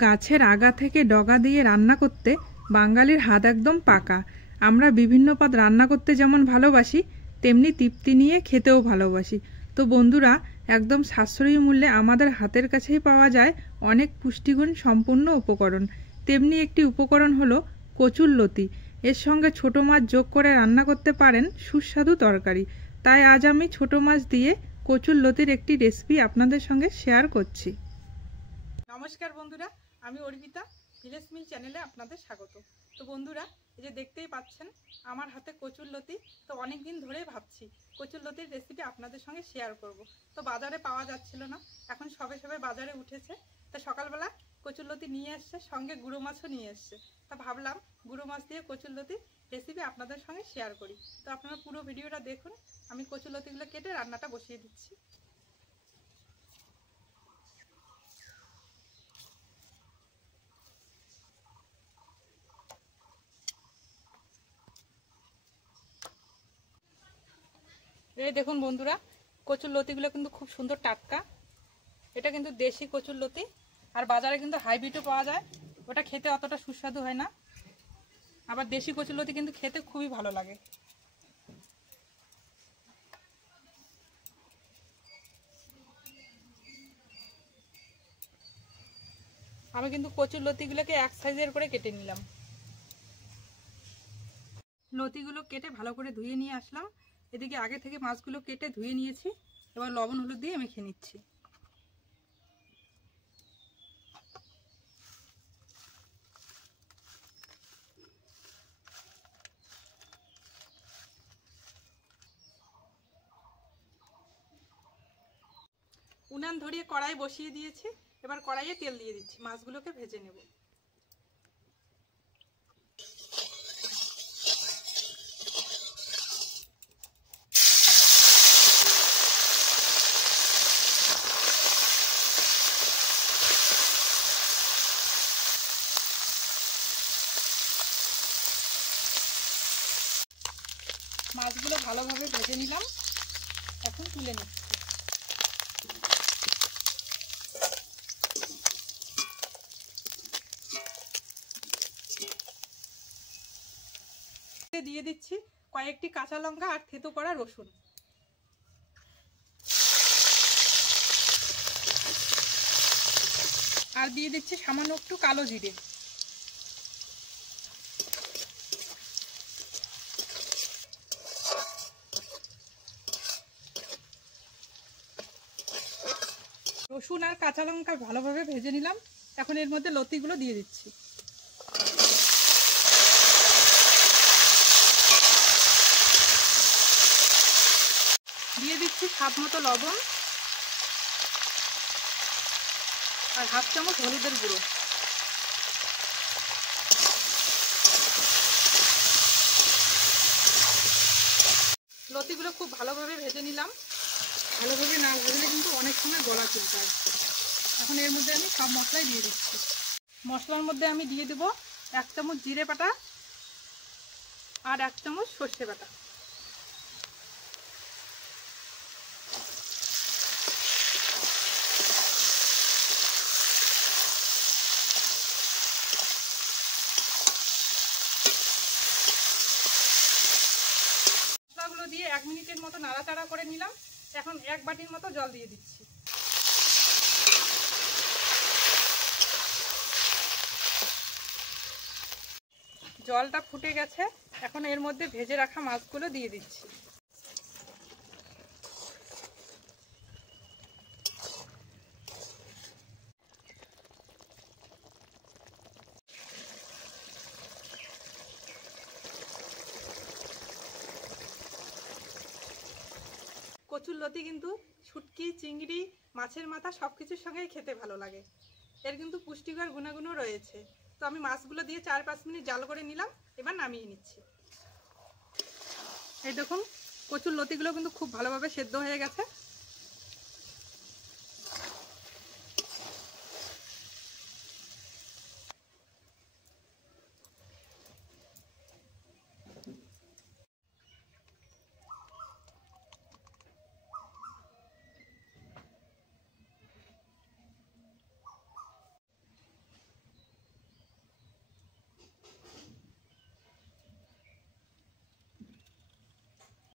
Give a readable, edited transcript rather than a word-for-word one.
গাছের আগা থেকে ডগা দিয়ে রান্না করতে বাঙালির হাত একদম পাকা। আমরা বিভিন্ন পদ রান্না করতে যেমন ভালোবাসি, তেমনি তৃপ্তি নিয়ে খেতেও ভালোবাসি। তো বন্ধুরা, একদম সাশ্রয়ী মূল্যে আমাদের হাতের কাছেই পাওয়া যায় অনেক পুষ্টিগুণ সম্পন্ন উপকরণ। তেমনি একটি উপকরণ হলো কচুরলতি। এর সঙ্গে ছোট মাছ যোগ করে রান্না করতে পারেন সুস্বাদু তরকারি। তাই আজ আমি ছোট মাছ দিয়ে কচুরলতির একটি রেসিপি আপনাদের সঙ্গে শেয়ার করছি। নমস্কার বন্ধুরা, আমি অর্পিতা, ভিলেজ মিল চ্যানেলে আপনাদের স্বাগত। তো বন্ধুরা, এই যে দেখতেই পাচ্ছেন আমার হাতে কচুরলতি। তো অনেক দিন ধরেই ভাবছি কচুরলতির রেসিপি আপনাদের সঙ্গে শেয়ার করব। তো বাজারে পাওয়া যাচ্ছিল না, এখন সবে সবে বাজারে উঠেছে। তা সকালবেলা কচুরলতি নিয়ে এসছে, সঙ্গে গুঁড়ো মাছও নিয়ে এসছে। তা ভাবলাম গুঁড়ো মাছ দিয়ে কচুরলতির রেসিপি আপনাদের সঙ্গে শেয়ার করি। তো আপনারা পুরো ভিডিওটা দেখুন। আমি কচুরলতিগুলো কেটে রান্নাটা বসিয়ে দিচ্ছি। এই দেখুন বন্ধুরা, কচুরলতিগুলো কিন্তু খুব সুন্দর টাটকা। এটা কিন্তু দেশি কচুরলতি, আর বাজারে কিন্তু হাইব্রিডও পাওয়া যায়। ওটা খেতে অতটা সুস্বাদু হয় না, আবার দেশি কচুরলতি কিন্তু খেতে খুবই ভালো লাগে। আমি কিন্তু কচুরলতিগুলোকে এক সাইজের করে কেটে নিলাম। লতিগুলো কেটে ভালো করে ধুয়ে নিয়ে আসলাম। এদিকে আগে থেকে মাছগুলো কেটে ধুয়ে নিয়েছি। এবার লবণ হলুদ দিয়ে মেখে নিচ্ছি। উনান ধরিয়ে কড়াই বসিয়ে দিয়েছি। এবার কড়াইয়ে তেল দিয়ে দিচ্ছি, মাছগুলোকে ভেজে নেব। মাছগুলো ভালোভাবে ভেজে নিলাম, এখন তুলে নিচ্ছি। দিয়ে দিচ্ছি কয়েকটি কাঁচা লঙ্কা আর থেতো করা রসুন। আর দিয়ে দিচ্ছি সামান্য একটু কালো জিরে। রসুন আর কাঁচা লঙ্কা ভালোভাবে ভেজে নিলাম। এখন এর মধ্যে লতিগুলো দিয়ে দিচ্ছি। দিয়ে দিচ্ছি স্বাদ মতো লবণ আর হাফ চামচ হলুদের গুঁড়ো। লতিগুলো খুব ভালোভাবে ভেজে নিলাম। ভালোভাবে না ভাজলে কিন্তু অনেক সময় গলা চুলকায়। এখন এর মধ্যে আমি সব মশলাই দিয়ে দিচ্ছি। মশলার মধ্যে আমি দিয়ে দেবো 1 চামচ জিরে বাটা আর 1 চামচ সর্ষে বাটা। মশলাগুলো দিয়ে 1 মিনিটের মতো নাড়াচাড়া করে নিলাম। এখন 1 বাটির মতো জল দিয়ে দিচ্ছি। জলটা ফুটে গেছে, এখন এর মধ্যে ভেজে রাখা মাছগুলো দিয়ে দিচ্ছি। কচুরলতি কিন্তু শুটকি, চিংড়ি, মাছের মাথা সবকিছুর সঙ্গেই খেতে ভালো লাগে। এর কিন্তু পুষ্টিকর গুণাগুণও রয়েছে। তো আমি মাছগুলো দিয়ে 4-5 মিনিট জাল করে নিলাম। এবার নামিয়ে নিচ্ছি। এই দেখুন, কচুরলতিগুলো কিন্তু খুব ভালোভাবে সেদ্ধ হয়ে গেছে।